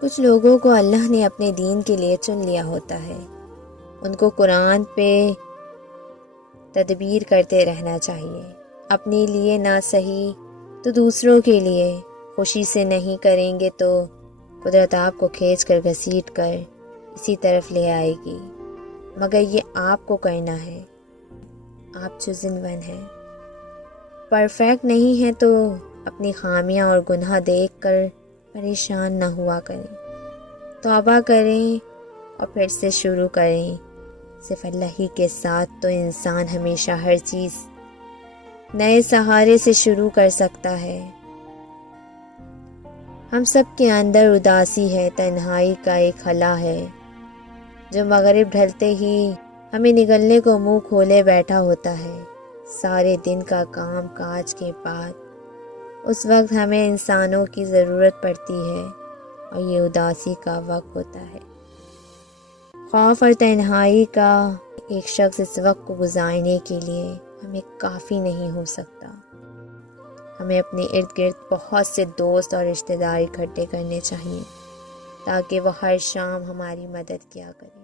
کچھ لوگوں کو اللہ نے اپنے دین کے لیے چن لیا ہوتا ہے، ان کو قرآن پہ تدبیر کرتے رہنا چاہیے، اپنے لیے نہ صحیح تو دوسروں کے لیے خوشی سے نہیں کریں گے تو قدرت آپ کو کھینچ کر گھسیٹ کر اسی طرف لے آئے گی، مگر یہ آپ کو کرنا ہے۔ آپ چوزن ون ہیں، پرفیکٹ نہیں ہے تو اپنی خامیاں اور گناہ دیکھ کر پریشان نہ ہوا کریں، توبہ کریں اور پھر سے شروع کریں۔ صرف اللہ ہی کے ساتھ تو انسان ہمیشہ ہر چیز نئے سہارے سے شروع کر سکتا ہے۔ ہم سب کے اندر اداسی ہے، تنہائی کا ایک خلا ہے جو مغرب ڈھلتے ہی ہمیں نگلنے کو منہ کھولے بیٹھا ہوتا ہے۔ سارے دن کا کام کاج کے بعد اس وقت ہمیں انسانوں کی ضرورت پڑتی ہے اور یہ اداسی کا وقت ہوتا ہے۔ خوف اور تنہائی کا ایک شخص اس وقت کو گزارنے کے لیے ہمیں کافی نہیں ہو سکتا۔ ہمیں اپنے ارد گرد بہت سے دوست اور رشتہ دار اکٹھے کرنے چاہیے تاکہ وہ ہر شام ہماری مدد کیا کریں۔